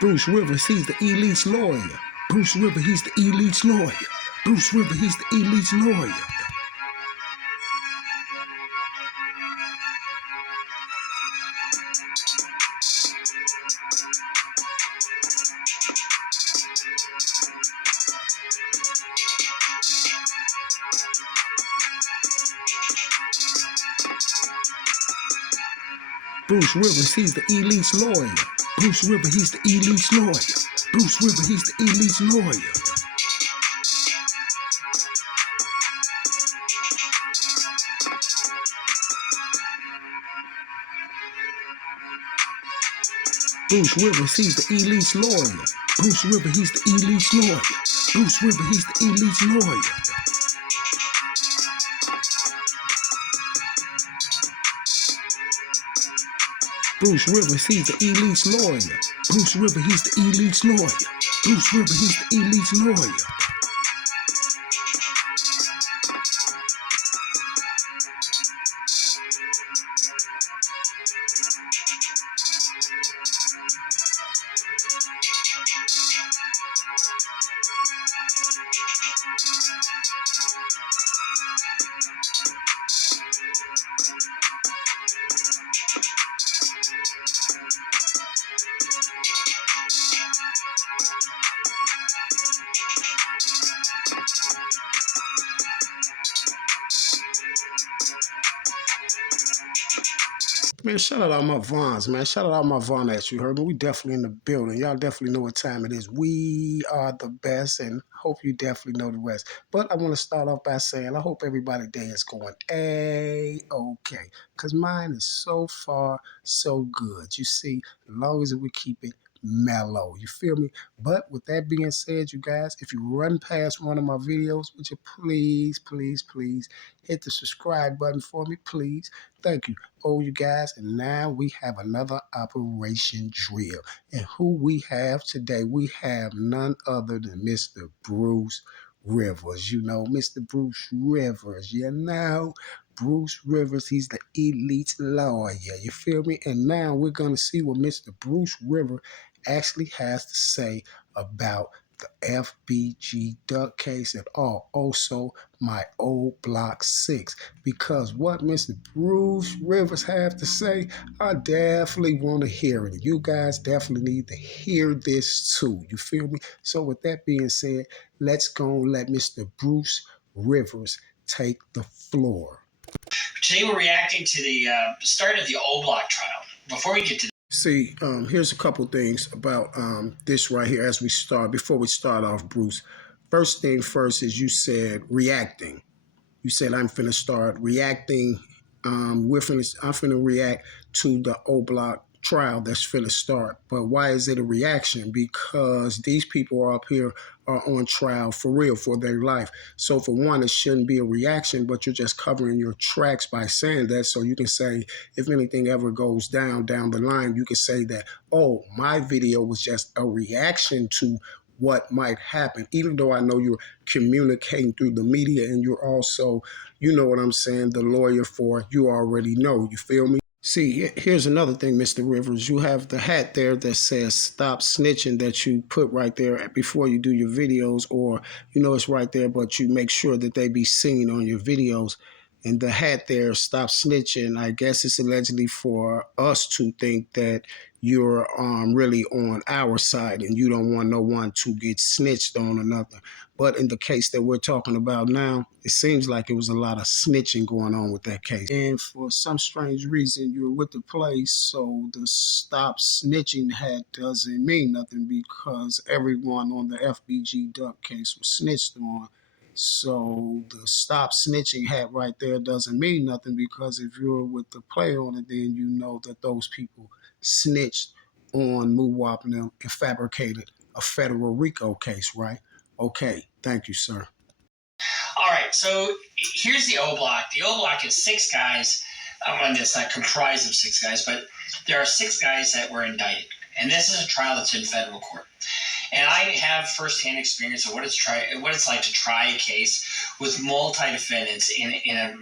Bruce Rivers, he's the elite's lawyer. Bruce Rivers, he's the elite's lawyer. Bruce Rivers, he's the elite's lawyer. Bruce Rivers, he's the elite's lawyer. Bruce Rivers, he's the elite's lawyer. Bruce Rivers, he's the elite's lawyer. Bruce Rivers, he's the elite's lawyer. Bruce Rivers, he's the elite's lawyer. Bruce Rivers, he's the elite's lawyer. Bruce Rivers, he's the elite's lawyer. Bruce Rivers, he's the elite's lawyer. Bruce Rivers, he's the elite's lawyer. Man, shout out all my Vons, man. Shout out all my Vonettes. You heard me? We definitely in the building. Y'all definitely know what time it is. We are the best, and hope you definitely know the rest. But I want to start off by saying I hope everybody's day is going A-okay, because mine is so far so good. You see, as long as we keep it mellow. You feel me? But with that being said, you guys, if you run past one of my videos, would you please, please, please hit the subscribe button for me, please? Thank you. Oh, you guys, and now we have another Operation Drill. And who we have today, we have none other than Mr. Bruce Rivers. You know, Mr. Bruce Rivers, you know. Bruce Rivers, he's the elite lawyer. You feel me? And now we're going to see what Mr. Bruce Rivers actually has to say about the FBG duck case and also my Oblock 6. Because what Mr. Bruce Rivers have to say, I definitely want to hear it. You guys definitely need to hear this too. You feel me? So with that being said, let's go and let Mr. Bruce Rivers take the floor. Today we're reacting to the start of the Oblock trial. Before we get to See, here's a couple things about this right here as we start. Before we start off, Bruce, first thing first is you said reacting. You said I'm finna start reacting. I'm finna react to the Oblock trial that's finna start. But why is it a reaction? Because these people are up here are on trial for real for their life. So for one, it shouldn't be a reaction, but you're just covering your tracks by saying that. So you can say, if anything ever goes down the line, you can say that, oh, my video was just a reaction to what might happen, even though I know you're communicating through the media and you're also, you know what I'm saying, the lawyer for, you already know, you feel me? See, here's another thing, Mr. Rivers. You have the hat there that says stop snitching that you put right there before you do your videos, or, you know, it's right there, but you make sure that they be seen on your videos. And the hat there, stop snitching, I guess it's allegedly for us to think that you're really on our side and you don't want no one to get snitched on or nothing. But in the case that we're talking about now, it seems like it was a lot of snitching going on with that case. And for some strange reason, you're with the police, so the stop snitching hat doesn't mean nothing because everyone on the FBG duck case was snitched on. So the stop snitching hat right there doesn't mean nothing because if you're with the play on it, then you know that those people snitched on Muwap and them and fabricated a federal RICO case, right? Okay, thank you, sir. all right, so here's the Oblock. The Oblock is 6 guys. It's not comprised of 6 guys, but there are 6 guys that were indicted. And this is a trial that's in federal court. And I have firsthand experience of what it's like to try a case with multi-defendants in a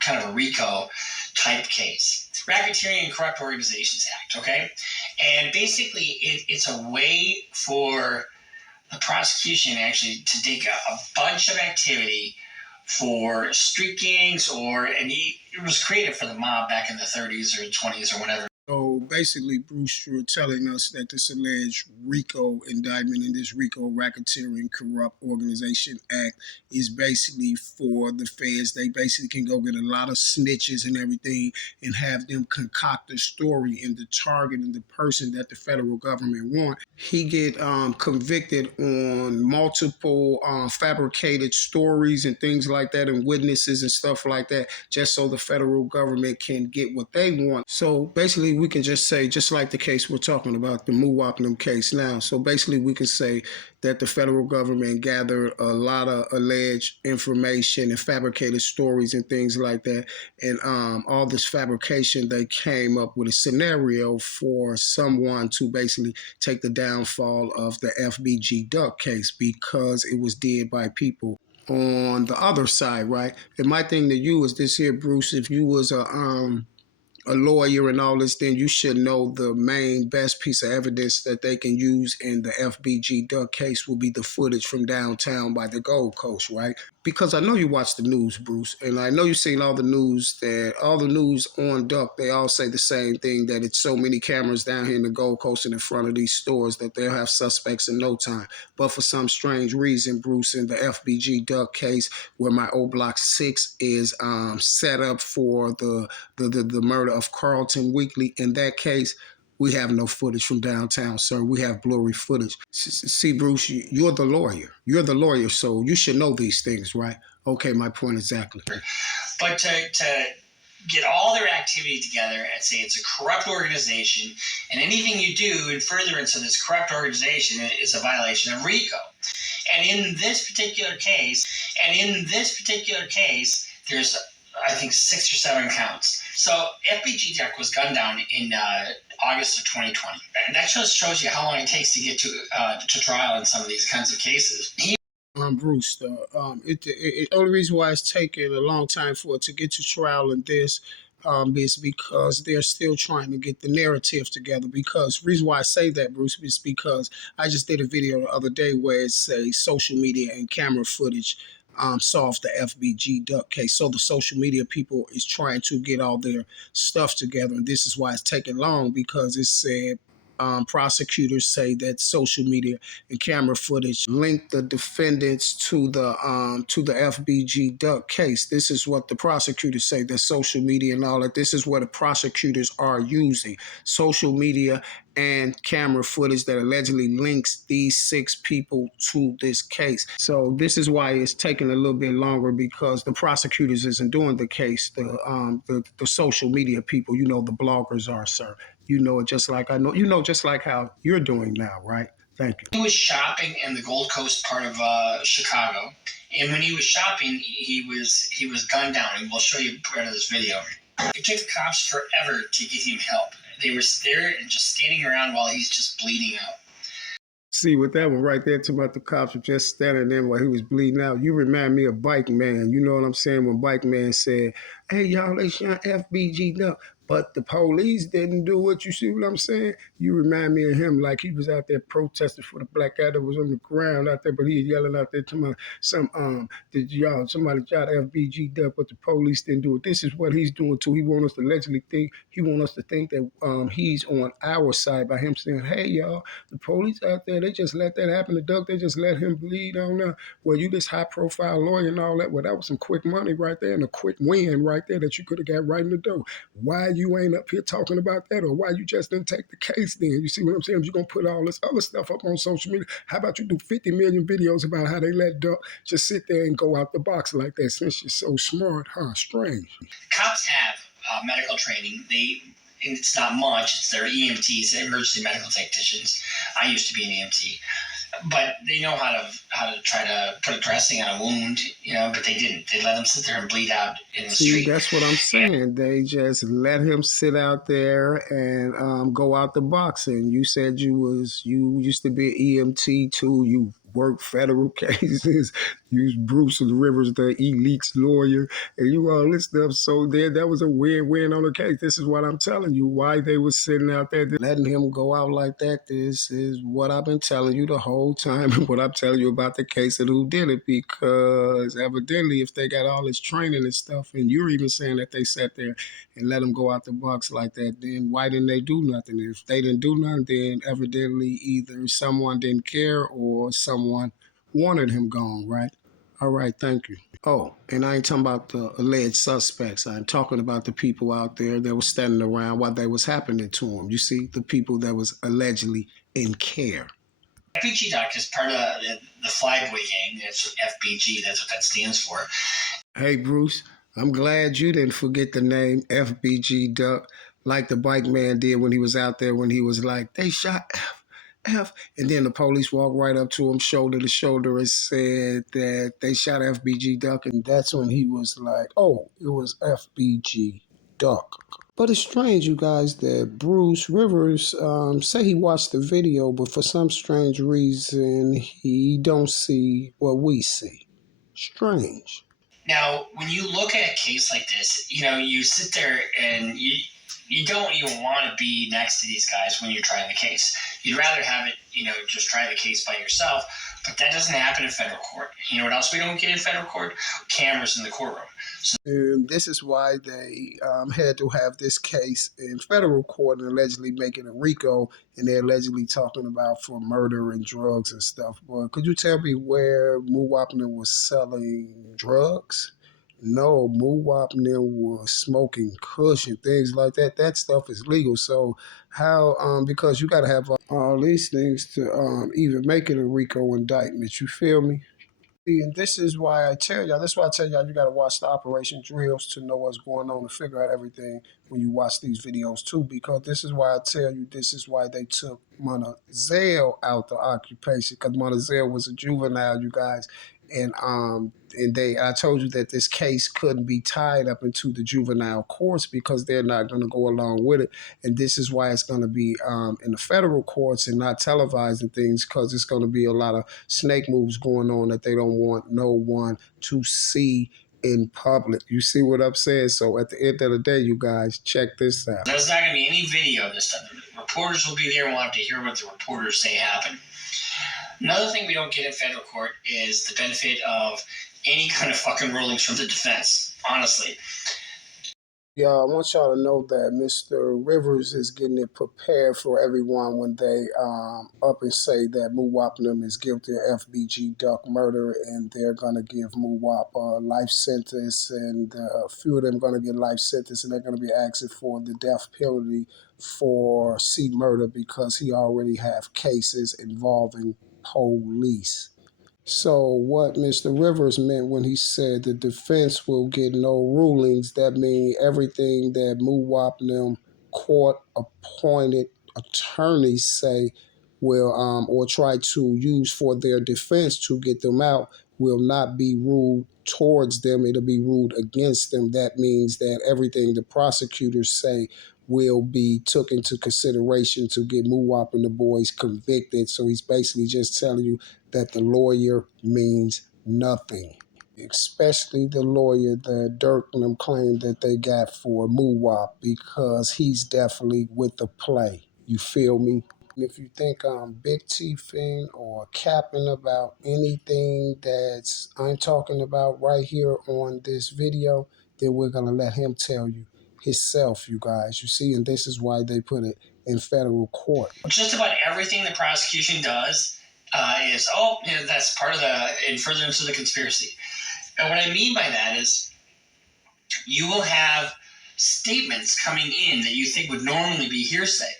kind of a RICO type case. Racketeering and Corrupt Organizations Act, okay? And basically, it's a way for the prosecution actually to take a bunch of activity for street gangs, it was created for the mob back in the 30s or 20s or whatever. So basically, Bruce, you're telling us that this alleged RICO indictment in this RICO Racketeering Corrupt Organization Act is basically for the feds. They basically can go get a lot of snitches and everything and have them concoct a story and the target and the person that the federal government want. He get convicted on multiple fabricated stories and things like that and witnesses and stuff like that just so the federal government can get what they want. So basically, we can just say, just like the case we're talking about, the Muwapnam case now. So basically, we can say that the federal government gathered a lot of alleged information and fabricated stories and things like that. And all this fabrication, they came up with a scenario for someone to basically take the downfall of the FBG Duck case because it was did by people on the other side, right? And my thing to you is this here, Bruce, if you was a lawyer and all this, then you should know the main best piece of evidence that they can use in the FBG Duck case will be the footage from downtown by the Gold Coast, right? Because I know you watch the news, Bruce, and I know you've seen all the news on Duck, they all say the same thing, that it's so many cameras down here in the Gold Coast and in front of these stores that they'll have suspects in no time. But for some strange reason, Bruce, in the FBG Duck case, where my Oblock 6 is set up for the murder of Carlton Weekly, in that case, we have no footage from downtown, sir. We have blurry footage. See, Bruce, you're the lawyer. You're the lawyer, so you should know these things, right? Okay, my point exactly. But to get all their activity together and say it's a corrupt organization, and anything you do in furtherance of this corrupt organization is a violation of RICO. And in this particular case, there's, I think, 6 or 7 counts. So FBG Duck was gunned down in August of 2020. And that just shows you how long it takes to get to trial in some of these kinds of cases. Bruce, the only reason why it's taken a long time for it to get to trial in this is because they're still trying to get the narrative together. Because reason why I say that, Bruce, is because I just did a video the other day where it says social media and camera footage solved the FBG Duck case. So the social media people is trying to get all their stuff together, and this is why it's taking long, because it said prosecutors say that social media and camera footage linked the defendants to the FBG Duck case. This is what the prosecutors say, that social media and all that. This is what the prosecutors are using. Social media and camera footage that allegedly links these 6 people to this case. So this is why it's taking a little bit longer, because the prosecutors isn't doing the case. The social media people, the bloggers are, sir. You know it just like I know. Just like how you're doing now, right? Thank you. He was shopping in the Gold Coast part of Chicago, and when he was shopping, he was gunned down. And we'll show you part of this video. It took the cops forever to get him help. They were there and just standing around while he's just bleeding out. See, with that one right there, talking about the cops were just standing there while he was bleeding out, you remind me of Bike Man. You know what I'm saying? When Bike Man said, hey, y'all, they shot FBG Duck, but the police didn't do it. You see what I'm saying? You remind me of him, like he was out there protesting for the black guy that was on the ground out there, but he was yelling out there to my somebody shot FBG Duck, but the police didn't do it. This is what he's doing too. He wants us to allegedly think, that he's on our side by him saying, hey, y'all, the police out there, they just let that happen to Duck. They just let him bleed on there. Well, you this high profile lawyer and all that. Well, that was some quick money right there and a quick win right there that you could have got right in the door. Why you ain't up here talking about that, or why you just didn't take the case then? You see what I'm saying? You're going to put all this other stuff up on social media. How about you do 50 million videos about how they let Duck just sit there and go out the box like that, since you're so smart, huh? Strange. Cops have medical training. It's not much. It's their EMTs, emergency medical technicians. I used to be an EMT. But they know how to try to put a dressing on a wound, but they didn't. They let him sit there and bleed out in the street. See, that's what I'm saying. They just let him sit out there and go out the box. And you said you used to be an EMT too. You work federal cases, use Bruce Rivers, the elite's lawyer, and you all this stuff. So there, that was a win-win on the case. This is what I'm telling you, why they were sitting out there letting him go out like that. This is what I've been telling you the whole time, and what I'm telling you about the case and who did it, because evidently if they got all this training and stuff, and you're even saying that they sat there and let him go out the box like that, then why didn't they do nothing? If they didn't do nothing, then evidently either someone didn't care or someone wanted him gone, right? All right, thank you. Oh, and I ain't talking about the alleged suspects. I'm talking about the people out there that was standing around while they was happening to them. You see, the people that was allegedly in care. FBG Duck is part of the Flyboy gang. That's FBG. That's what that stands for. Hey, Bruce, I'm glad you didn't forget the name FBG Duck like the bike man did when he was out there, when he was like, they shot F. And then the police walked right up to him, shoulder to shoulder, and said that they shot FBG Duck. And that's when he was like, oh, it was FBG Duck. But it's strange, you guys, that Bruce Rivers say he watched the video, but for some strange reason, he don't see what we see. Strange. Now, when you look at a case like this, you sit there and you don't even want to be next to these guys when you're trying the case. You'd rather have it, just try the case by yourself. But that doesn't happen in federal court. You know what else we don't get in federal court? Cameras in the courtroom. And this is why they had to have this case in federal court and allegedly making a RICO, and they're allegedly talking about for murder and drugs and stuff. But could you tell me where Muwapner was selling drugs? No, Muwapner was smoking kush and things like that. That stuff is legal. So how, because you got to have all these things to even make it a RICO indictment. You feel me? And this is why I tell y'all, you got to watch the operation drills to know what's going on, to figure out everything when you watch these videos too, because this is why I tell you, this is why they took Monazel out the occupation, because Monazel was a juvenile, you guys. And I told you that this case couldn't be tied up into the juvenile courts because they're not going to go along with it. And this is why it's going to be in the federal courts and not televised and things, because it's going to be a lot of snake moves going on that they don't want no one to see in public. You see what I'm saying? So at the end of the day, you guys, check this out. There's not going to be any video of this stuff. The reporters will be there and we'll have to hear what the reporters say happened. Another thing we don't get in federal court is the benefit of any kind of fucking rulings from the defense, honestly. Yeah, I want y'all to know that Mr. Rivers is getting it prepared for everyone when they up and say that Muwapner is guilty of FBG Duck murder, and they're going to give Muwap a life sentence, and a few of them going to get life sentence, and they're going to be asking for the death penalty for C murder because he already have cases involving police. So what Mr. Rivers meant when he said the defense will get no rulings, that means everything that Muwapner court-appointed attorneys say will or try to use for their defense to get them out will not be ruled towards them. It'll be ruled against them. That means that everything the prosecutors say will be took into consideration to get Muwap and the boys convicted. So he's basically just telling you that the lawyer means nothing, especially the lawyer that Dirk and them claimed that they got for Muwap, because he's definitely with the play. You feel me? And if you think I'm big teething or capping about anything that's I'm talking about right here on this video, then we're going to let him tell you himself, you guys. You see, and this is why they put it in federal court. Just about everything the prosecution does is, that's part of in furtherance of the conspiracy. And what I mean by that is you will have statements coming in that you think would normally be hearsay,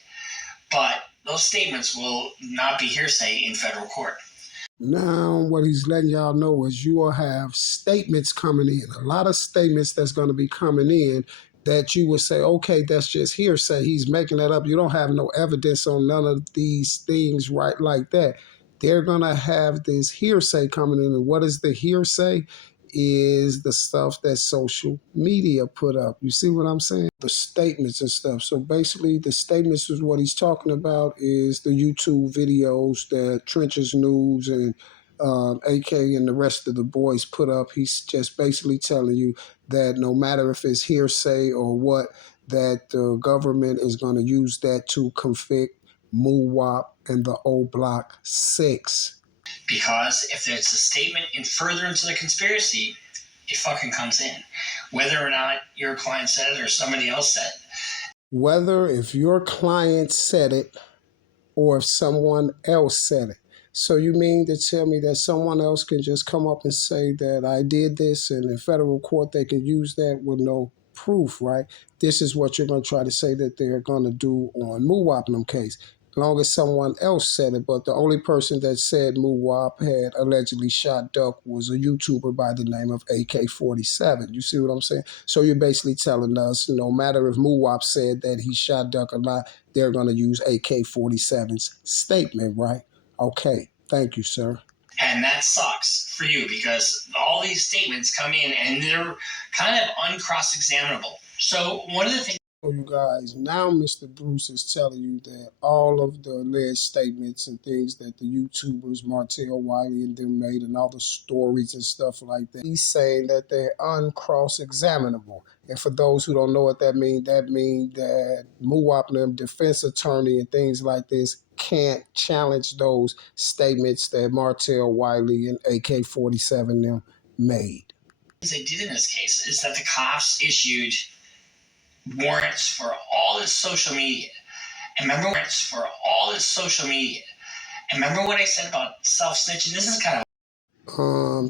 but those statements will not be hearsay in federal court. Now, what he's letting y'all know is you will have statements coming in, a lot of statements that's going to be coming in that you would say, okay, that's just hearsay. He's making that up. You don't have no evidence on none of these things right like that. They're going to have this hearsay coming in. And what is the hearsay? Is the stuff that social media put up. You see what I'm saying? The statements and stuff. So basically the statements is what he's talking about is the YouTube videos, the Trenches News and AK and the rest of the boys put up. He's just basically telling you that no matter if it's hearsay or what, that the government is going to use that to convict MUWAP and the Oblock 6. Because if it's a statement in furtherance of the conspiracy, it fucking comes in. Whether or not your client said it or somebody else said it. Whether if your client said it or if someone else said it. So you mean to tell me that someone else can just come up and say that I did this, and in federal court they can use that with no proof, right? This is what you're going to try to say that they're going to do on Muwapnum case. As long as someone else said it, but the only person that said Muwap had allegedly shot Duck was a YouTuber by the name of AK-47. You see what I'm saying? So you're basically telling us no matter if Muwap said that he shot Duck or not, they're going to use AK-47's statement, right? Okay, thank you, sir. And that sucks for you because all these statements come in and they're kind of uncross-examinable. So one of the things You guys, now Mr. Bruce is telling you that all of the alleged statements and things that the YouTubers, Martell Wiley and them made and all the stories and stuff like that, he's saying that they're uncross-examinable. And for those who don't know what that means that Muwapnam defense attorney and things like this can't challenge those statements that Martell Wiley and AK-47 them made. they did in this case is that the cops issued warrants for all his social media. And remember when I said about self-snitching? This is kind of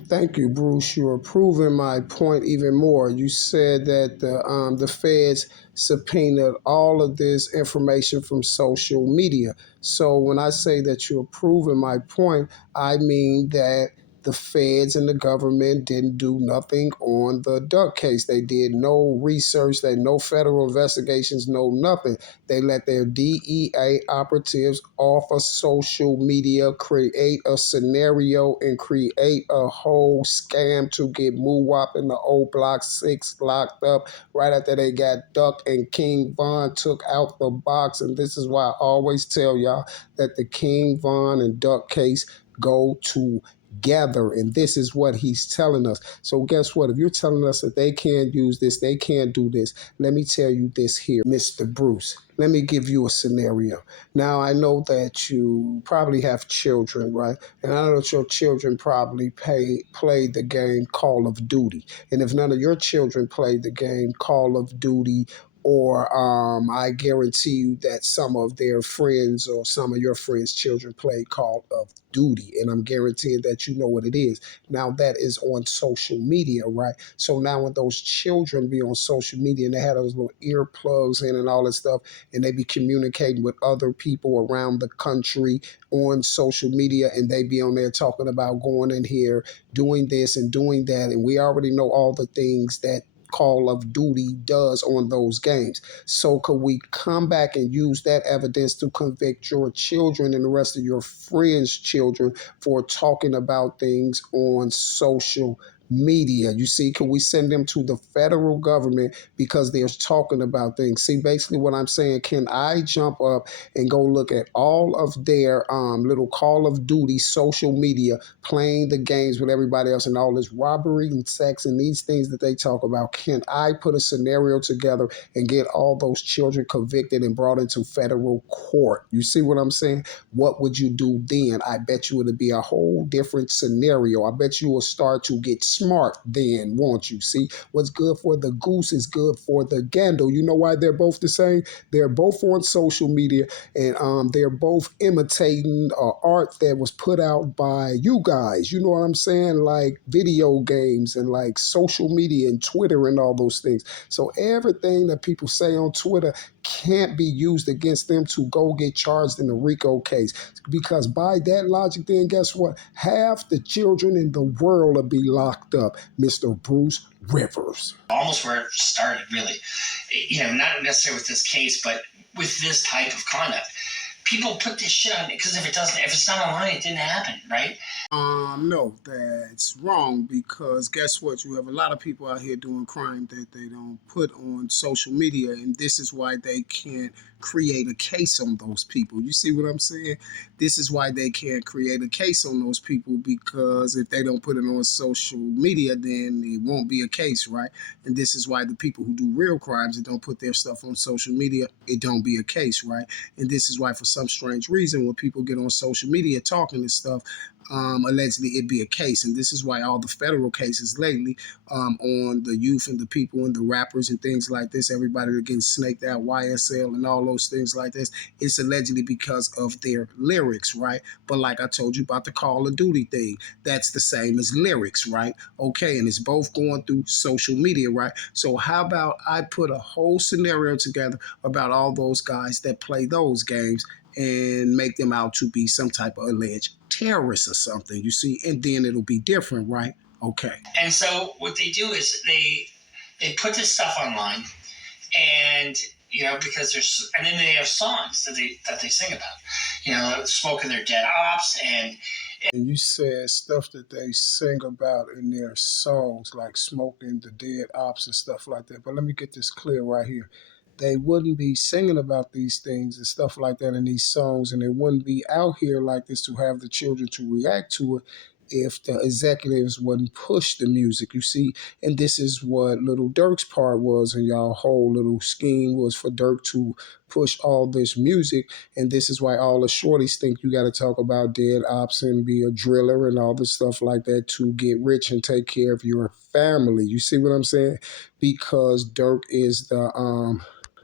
Thank you, Bruce. You're proving my point even more. You said that the feds subpoenaed all of this information from social media. So when I say that you're proving my point, I mean that the feds and the government didn't do nothing on the Duck case. They did no research, they no federal investigations, no nothing. They let their DEA operatives off of social media create a scenario and create a whole scam to get Muwap and the Oblock 6 locked up right after they got Duck and King Von took out the box. And this is why I always tell y'all that the King Von and Duck case go together, and this is what he's telling us. So guess what? If you're telling us that they can't use this, they can't do this, let me tell you this here, Mr. Bruce. Let me give you a scenario. Now, I know that you probably have children, right? And I know that your children probably played the game Call of Duty. And if none of your children played the game Call of Duty, or I guarantee you that some of their friends or some of your friends' children play Call of Duty, and I'm guaranteeing that you know what it is. Now that is on social media, right? So now when those children be on social media and they have those little earplugs in and all that stuff, and they be communicating with other people around the country on social media, and they be on there talking about going in here, doing this and doing that, and we already know all the things that Call of Duty does on those games. So could we come back and use that evidence to convict your children and the rest of your friends' children for talking about things on social media? You see, can we send them to the federal government because they're talking about things? See, basically what I'm saying, can I jump up and go look at all of their little Call of Duty social media, playing the games with everybody else and all this robbery and sex and these things that they talk about? Can I put a scenario together and get all those children convicted and brought into federal court? You see what I'm saying? What would you do then? I bet you it'd be a whole different scenario. I bet you will start to get smart then, won't you? See, what's good for the goose is good for the gander. You know why they're both the same? They're both on social media, and they're both imitating art that was put out by you guys. You know what I'm saying? Like video games and like social media and Twitter and all those things. So everything that people say on Twitter can't be used against them to go get charged in the RICO case. Because by that logic, then guess what? Half the children in the world will be locked up, Mr. Bruce Rivers. Almost where it started, really. Not necessarily with this case, but with this type of conduct. people put this shit on because if it's not online, it didn't happen, right? No, that's wrong because guess what? You have a lot of people out here doing crime that they don't put on social media, and this is why they can't create a case on those people. You see what I'm saying? This is why they can't create a case on those people because if they don't put it on social media, then it won't be a case, right? And this is why the people who do real crimes and don't put their stuff on social media, it don't be a case, right? And this is why, for some strange reason, when people get on social media talking and stuff, allegedly it be a case. And this is why all the federal cases lately on the youth and the people and the rappers and things like this, everybody that gets snaked out, YSL and all those things like this, it's allegedly because of their lyrics, right? But like I told you about the Call of Duty thing, that's the same as lyrics, right? Okay, and it's both going through social media, right? So how about I put a whole scenario together about all those guys that play those games and make them out to be some type of alleged terrorist or something, you see, and then it'll be different, right? Okay. And so what they do is they put this stuff online, and because and then they have songs that they sing about, smoking their dead ops And you said stuff that they sing about in their songs, like smoking the dead ops and stuff like that. But let me get this clear right here. They wouldn't be singing about these things and stuff like that in these songs, and they wouldn't be out here like this to have the children to react to it if the executives wouldn't push the music, you see. And this is what Little Dirk's part was, and y'all whole little scheme was for Dirk to push all this music. And this is why all the shorties think you got to talk about dead ops and be a driller and all this stuff like that to get rich and take care of your family. You see what I'm saying? Because Dirk is the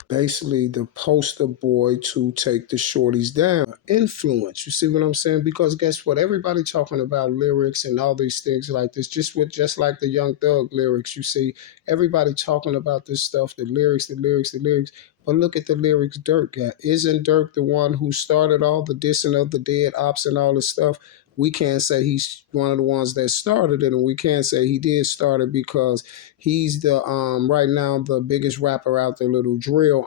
basically the poster boy to take the shorties down. Influence, you see what I'm saying? Because guess what? Everybody talking about lyrics and all these things like this, just like the Young Thug lyrics, you see, everybody talking about this stuff, the lyrics, the lyrics, the lyrics. But look at the lyrics Dirk got. Isn't Dirk the one who started all the dissing of the dead ops and all this stuff? We can't say he's one of the ones that started it, and we can't say he did start it because he's the right now the biggest rapper out there, little drill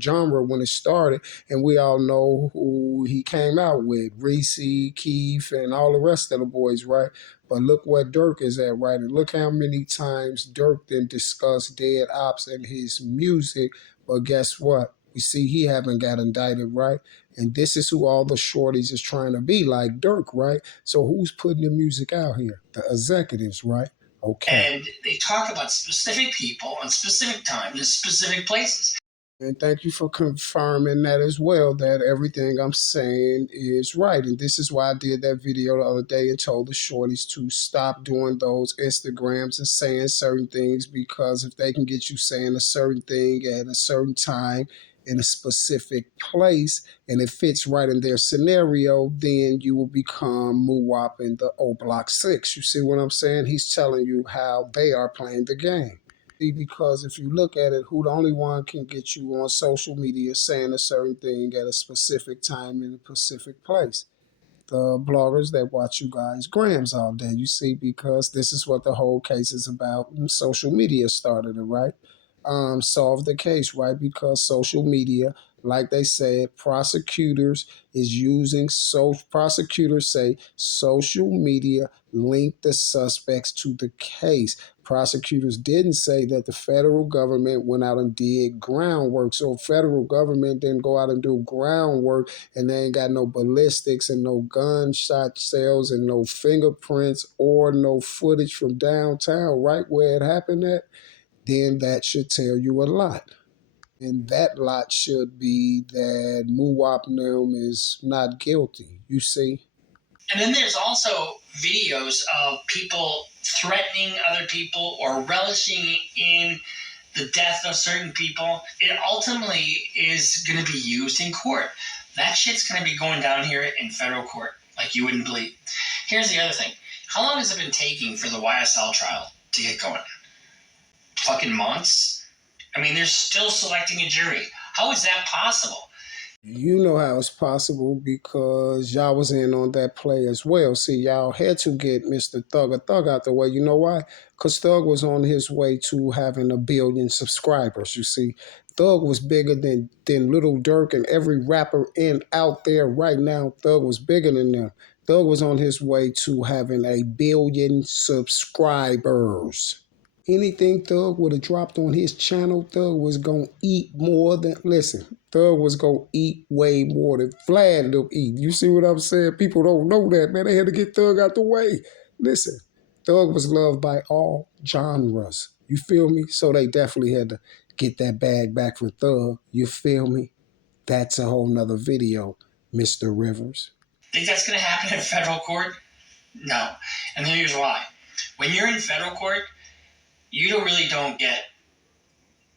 genre when it started, and we all know who he came out with, Reese, Keith, and all the rest of the boys, right? But look what Dirk is at, right? And look how many times Dirk then discussed dead ops in his music. But guess what? We see he haven't got indicted, right? And this is who all the shorties is trying to be, like Dirk, right? So who's putting the music out here? The executives, right? Okay. and they talk about specific people on specific times in specific places. And thank you for confirming that as well, that everything I'm saying is right. And this is why I did that video the other day and told the shorties to stop doing those Instagrams and saying certain things, because if they can get you saying a certain thing at a certain time in a specific place and it fits right in their scenario, then you will become Muwap in the Oblock 6. You see what I'm saying? He's telling you how they are playing the game. Because if you look at it, who the only one can get you on social media saying a certain thing at a specific time in a specific place? The bloggers that watch you guys grams all day. You see, because this is what the whole case is about. And social media started it, right? Solve the case, right? Because social media, like they said, prosecutors is using, so prosecutors say social media linked the suspects to the case. Prosecutors didn't say that the federal government went out and did groundwork. So federal government didn't go out and do groundwork, and they ain't got no ballistics and no gunshot cells and no fingerprints or no footage from downtown, right where it happened at. Then that should tell you a lot. And that lot should be that Muwap Nim is not guilty, you see. And then there's also videos of people threatening other people or relishing in the death of certain people. It ultimately is going to be used in court. That shit's going to be going down here in federal court like you wouldn't believe. Here's the other thing. How long has it been taking for the YSL trial to get going? Fucking months? I mean, they're still selecting a jury. How is that possible? You know how it's possible because y'all was in on that play as well. See, y'all had to get Mr. Thug out the way. You know why? Because Thug was on his way to having 1 billion subscribers. You see, Thug was bigger than Little Durk and every rapper in out there right now. Thug was bigger than them. Thug was on his way to having 1 billion subscribers. Anything Thug would have dropped on his channel, Thug was gonna eat more than listen. Thug was gonna eat way more than Vlad them eat. You see what I'm saying? People don't know that, man. They had to get Thug out the way. Listen, Thug was loved by all genres. You feel me? So they definitely had to get that bag back for Thug. You feel me? That's a whole nother video, Mr. Rivers. Think that's going to happen in federal court? No. And here's why. When you're in federal court, you really don't get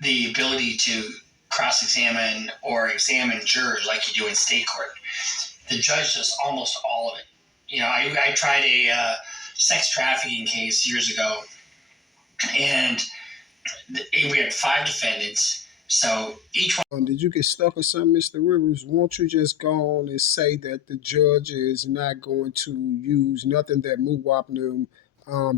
the ability to cross-examine or examine jurors like you do in state court. The judge does almost all of it. You know, I tried a sex trafficking case years ago, and we had 5 defendants. So each one. Did you get stuck or something, Mr. Rivers? Won't you just go on and say that the judge is not going to use nothing that Muwapnum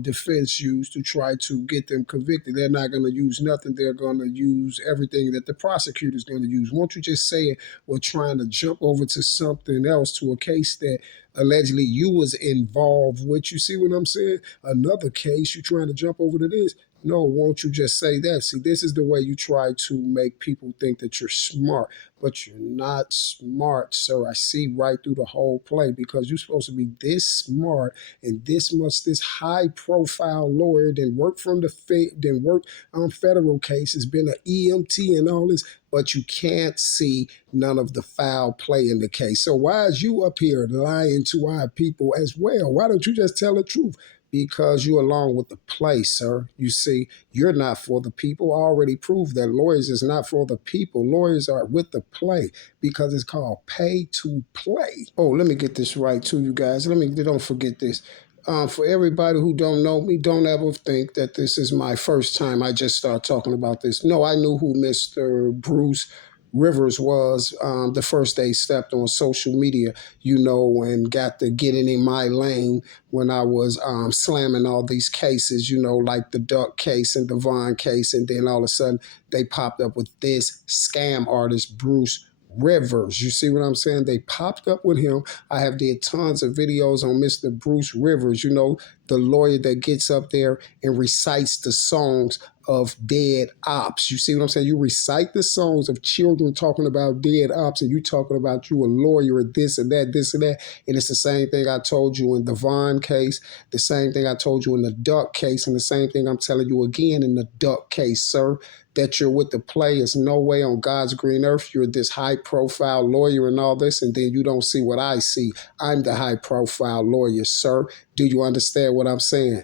defense used to try to get them convicted? They're not going to use nothing. They're going to use everything that the prosecutor's going to use. Won't you just say it? We're trying to jump over to something else, to a case that allegedly you was involved with. You see what I'm saying? Another case, you're trying to jump over to this. No, won't you just say that? See, this is the way you try to make people think that you're smart, but you're not smart, sir. I see right through the whole play because you're supposed to be this smart and this high profile lawyer, then work from then work on federal cases, been an EMT and all this, but you can't see none of the foul play in the case. So why is you up here lying to our people as well? Why don't you just tell the truth? Because you along with the play, sir. You see, you're not for the people. I already proved that lawyers is not for the people. Lawyers are with the play because it's called pay to play. Oh, let me get this right too, you guys. Don't forget this. For everybody who don't know me, don't ever think that this is my first time I just start talking about this. No, I knew who Mr. Bruce Rivers was the first day stepped on social media, and got to getting in my lane when I was slamming all these cases, like the Duck case and the Vaughn case. And then all of a sudden they popped up with this scam artist, Bruce Rivers. You see what I'm saying? They popped up with him. I have did tons of videos on Mr. Bruce Rivers, the lawyer that gets up there and recites the songs of dead ops. You see what I'm saying? You recite the songs of children talking about dead ops, and you talking about you a lawyer and this and that, this and that. And it's the same thing I told you in the Vaughn case, the same thing I told you in the Duck case, and the same thing I'm telling you again in the Duck case, sir. That you're with the play is no way on God's green earth. You're this high profile lawyer and all this, and then you don't see what I see. I'm the high profile lawyer, sir. Do you understand what I'm saying?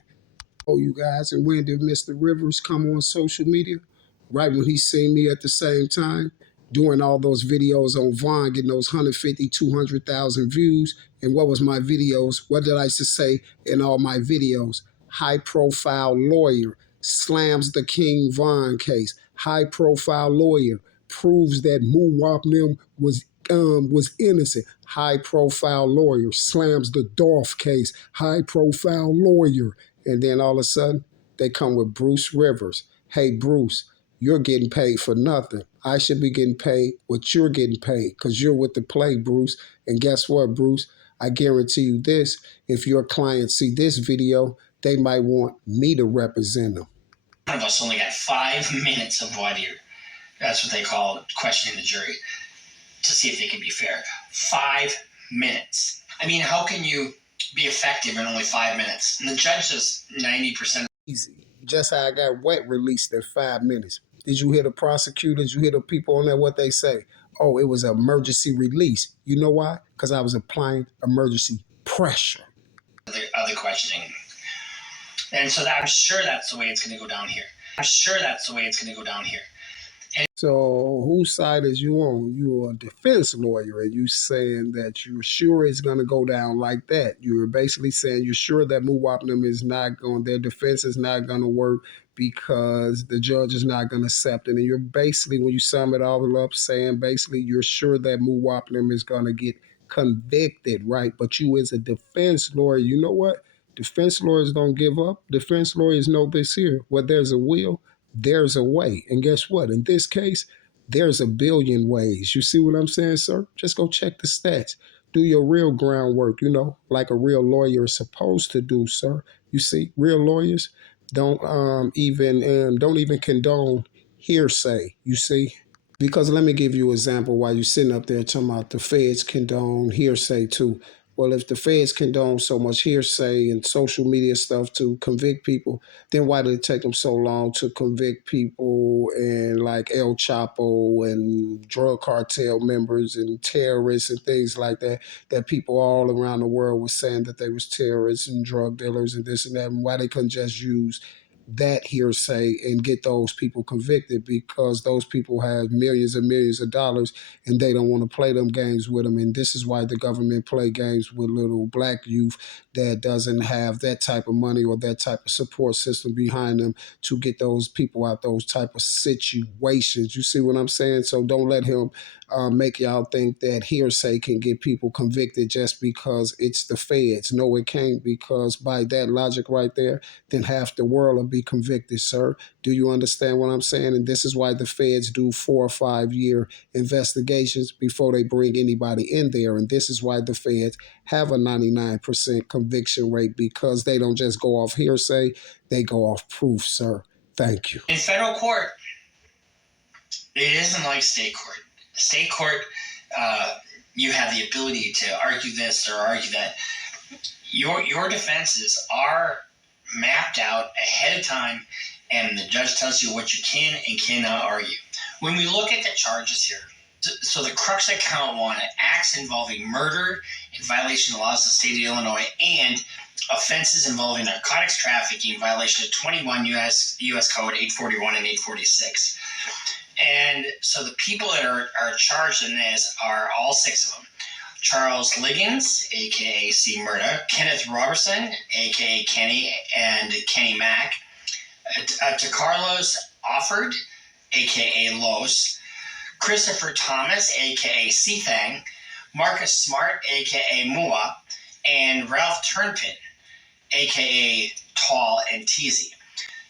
Oh, you guys, and when did Mr. Rivers come on social media? Right when he seen me at the same time, doing all those videos on Vaughn, getting those 150, 200,000 views. And what was my videos? What did I just say in all my videos? High profile lawyer slams the King Vaughn case. High profile lawyer proves that Muwapnim was innocent. High profile lawyer slams the Dolph case. High profile lawyer. And then all of a sudden, they come with Bruce Rivers. Hey, Bruce, you're getting paid for nothing. I should be getting paid what you're getting paid because you're with the play, Bruce. And guess what, Bruce? I guarantee you this. If your clients see this video, they might want me to represent them. One of us only got 5 minutes of voir dire. That's what they call questioning the jury to see if they can be fair. 5 minutes. I mean, how can you be effective in only 5 minutes? And the judge does 90%. Easy. Just how I got wet released in 5 minutes. Did you hear the prosecutors? You hear the people on there, what they say? Oh, it was an emergency release. You know why? Because I was applying emergency pressure. Other questioning. And so I'm sure that's the way it's going to go down here. So whose side is you on? You're a defense lawyer, and you saying that you're sure it's going to go down like that. You're basically saying you're sure that Muwapnam is not going, their defense is not going to work because the judge is not going to accept it. And you're basically, when you sum it all up, saying basically you're sure that Muwapnam is going to get convicted, right? But you as a defense lawyer, you know what? Defense lawyers don't give up. Defense lawyers know this here. Where there's a will, there's a way. And guess what? In this case, there's a billion ways. You see what I'm saying, sir? Just go check the stats. Do your real groundwork, like a real lawyer is supposed to do, sir. You see, real lawyers don't even condone hearsay. You see, because let me give you an example while you're sitting up there talking about the feds condone hearsay too. Well, if the feds condone so much hearsay and social media stuff to convict people, then why did it take them so long to convict people and like El Chapo and drug cartel members and terrorists and things like that, that people all around the world were saying that they was terrorists and drug dealers and this and that, and why they couldn't just use that hearsay and get those people convicted because those people have millions and millions of dollars and they don't want to play them games with them. And this is why the government play games with little black youth that doesn't have that type of money or that type of support system behind them to get those people out those type of situations. You see what I'm saying? So don't let him make y'all think that hearsay can get people convicted just because it's the feds. No, it can't, because by that logic right there, then half the world will be convicted, sir. Do you understand what I'm saying? And this is why the feds do 4 or 5 year investigations before they bring anybody in there. And this is why the feds have a 99% conviction rate, because they don't just go off hearsay, they go off proof, sir. Thank you. In federal court, it isn't like state court. State court, you have the ability to argue this or argue that. Your defenses are mapped out ahead of time, and the judge tells you what you can and cannot argue. When we look at the charges here, so the crux of count one, acts involving murder in violation of the laws of the state of Illinois, and offenses involving narcotics trafficking in violation of 21 U.S. Code 841 and 846. And so the people that are charged in this are all 6 of them. Charles Liggins, a.k.a. C. Murda, Kenneth Robertson, a.k.a. Kenny, and Kenny Mack, to Carlos Offord, a.k.a. Los, Christopher Thomas, a.k.a. C-Thang, Marcus Smart, a.k.a. Mua, and Ralph Turnpin, a.k.a. Tall and Teasy.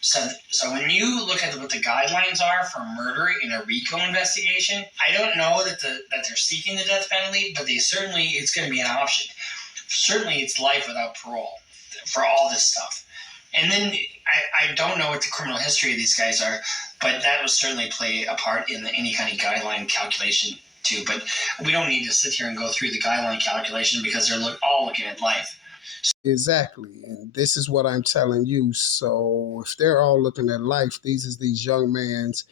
So when you look at what the guidelines are for murder in a RICO investigation, I don't know that they're seeking the death penalty, but it's going to be an option. Certainly, it's life without parole for all this stuff. And then I don't know what the criminal history of these guys are, but that will certainly play a part in any kind of guideline calculation too. But we don't need to sit here and go through the guideline calculation because they're all looking at life. Exactly. And this is what I'm telling you. So if they're all looking at life, these young men's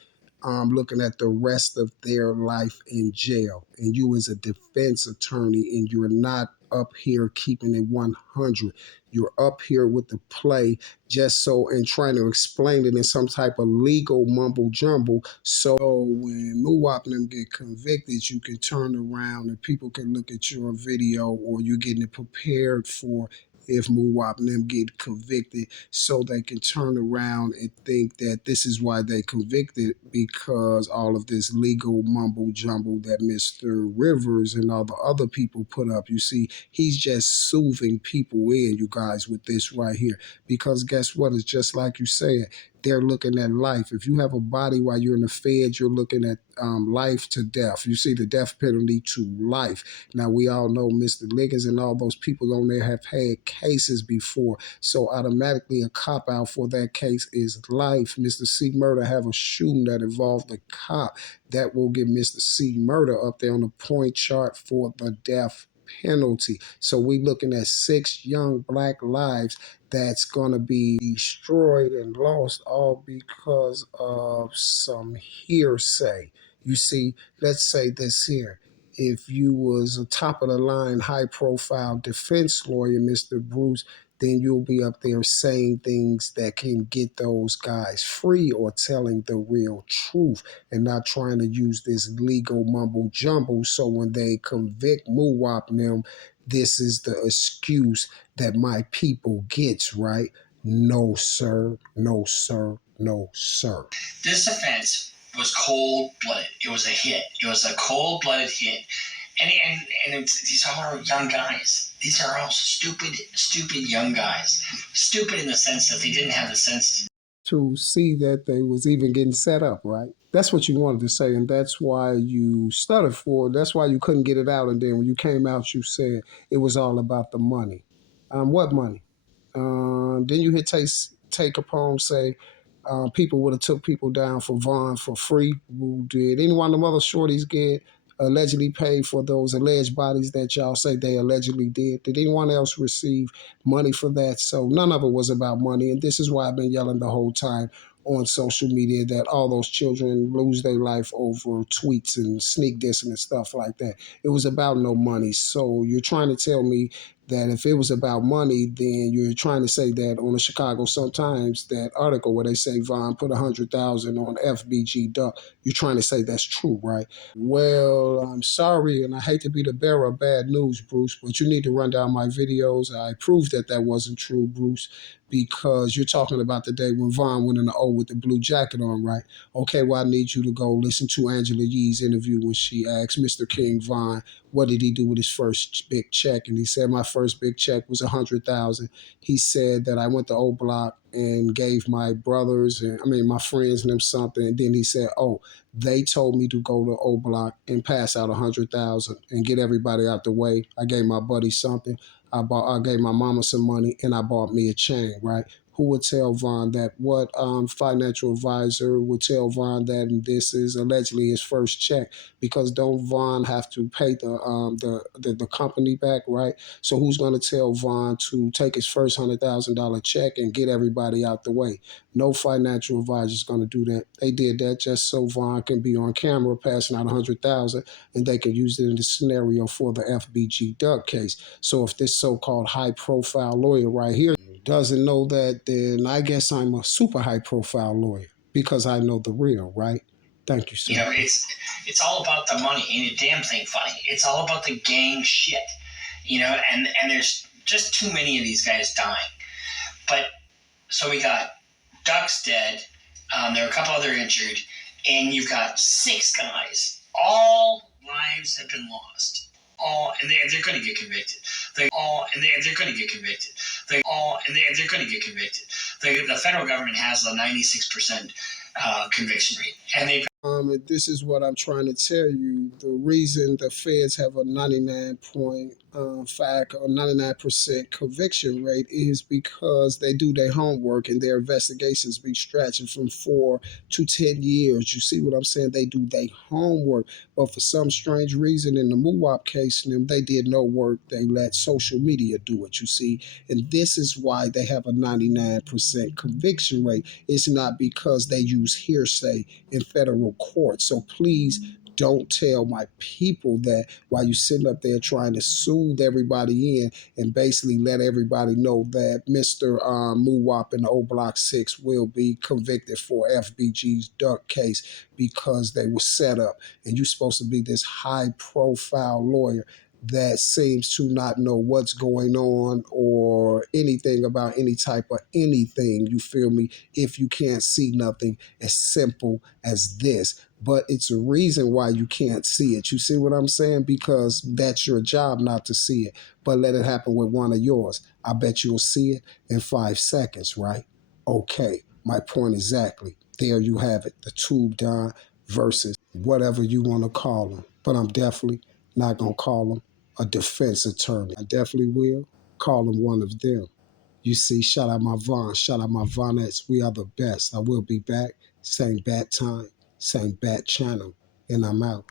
looking at the rest of their life in jail. And you as a defense attorney, and you're not up here keeping it 100. You're up here with the play just so, and trying to explain it in some type of legal mumble jumble. So when Muwap and them get convicted, you can turn around and people can look at your video, or you're getting it prepared for if Muwap and them get convicted, so they can turn around and think that this is why they convicted, because all of this legal mumble jumble that Mr. Rivers and all the other people put up. You see, he's just soothing people in, you guys, with this right here. Because guess what? It's just like you said, they're looking at life. If you have a body while you're in the feds, you're looking at life to death. You see the death penalty to life. Now, we all know Mr. Liggins and all those people on there have had cases before. So automatically a cop-out for that case is life. Mr. C. Murda have a shooting that involved a cop. That will get Mr. C. Murda up there on the point chart for the death penalty. So we looking at 6 young black lives that's going to be destroyed and lost, all because of some hearsay. You see, let's say this here. If you was a top of the line, high profile defense lawyer, Mr. Bruce, then you'll be up there saying things that can get those guys free or telling the real truth and not trying to use this legal mumbo jumbo. So when they convict Muwap and them, this is the excuse that my people gets, right? No, sir. No, sir. No, sir. This offense was cold blooded. It was a hit. It was a cold blooded hit. And these are young guys. These are all stupid young guys. Stupid in the sense that they didn't have the sense to see that they was even getting set up, right? That's what you wanted to say, and that's why you stuttered for it. That's why you couldn't get it out, and then when you came out, you said it was all about the money. What money? Then you hit take a poem say people would have took people down for Vaughn for free. Did any one of them other shorties get allegedly paid for those alleged bodies that y'all say they allegedly did? Did anyone else receive money for that? So none of it was about money. And this is why I've been yelling the whole time on social media that all those children lose their life over tweets and sneak dissing and stuff like that. It was about no money. So you're trying to tell me that if it was about money, then you're trying to say that on the Chicago Sun-Times, that article where they say Vaughn put 100,000 on FBG Duck, you're trying to say that's true, right? Well, I'm sorry, and I hate to be the bearer of bad news, Bruce, but you need to run down my videos. I proved that that wasn't true, Bruce, because you're talking about the day when Vaughn went in the O with the blue jacket on, right? Okay, well, I need you to go listen to Angela Yee's interview when she asked Mr. King Vaughn, what did he do with his first big check? And he said, my first big check was 100,000. He said that I went to Oblock and gave my brothers and my friends and them something. And then he said, oh, they told me to go to Oblock and pass out 100,000 and get everybody out the way. I gave my buddy something. I gave my mama some money and I bought me a chain, right? Who would tell Vaughn that? What financial advisor would tell Vaughn that and this is allegedly his first check? Because don't Vaughn have to pay the company back, right? So who's going to tell Vaughn to take his first $100,000 check and get everybody out the way? No financial advisor is going to do that. They did that just so Vaughn can be on camera passing out 100,000 and they can use it in the scenario for the FBG Duck case. So if this so-called high-profile lawyer right here doesn't know that, then I guess I'm a super high-profile lawyer because I know the real, right? Thank you, sir. You know, it's all about the money. Ain't a damn thing funny. It's all about the gang shit. You know, and there's just too many of these guys dying. But so we got Duck's dead. There are a couple other injured, and you've got 6 guys. All lives have been lost. And they're going to get convicted. They're going to get convicted. They're going to get convicted. The federal government has a 96% conviction rate, and they. This is what I'm trying to tell you. The reason the feds have a 99% conviction rate is because they do their homework and their investigations be stretching from 4 to 10 years. You see what I'm saying? They do their homework. But for some strange reason in the Muwap case, they did no work. They let social media do it, you see. And this is why they have a 99% conviction rate. It's not because they use hearsay in federal court. So please don't tell my people that while you sitting up there trying to soothe everybody in and basically let everybody know that Mr. Muwap and the Oblock 6 will be convicted for FBG's Duck case because they were set up. And you're supposed to be this high-profile lawyer that seems to not know what's going on or anything about any type of anything, you feel me, if you can't see nothing as simple as this. But it's a reason why you can't see it. You see what I'm saying? Because that's your job not to see it. But let it happen with one of yours. I bet you'll see it in 5 seconds, right? Okay, my point exactly. There you have it. The Tube Don versus whatever you want to call him. But I'm definitely not going to call him a defense attorney. I definitely will call him one of them. You see, shout out my Vaughn, shout out my Vaughnettes. We are the best. I will be back. Same bat time, same bat channel. And I'm out.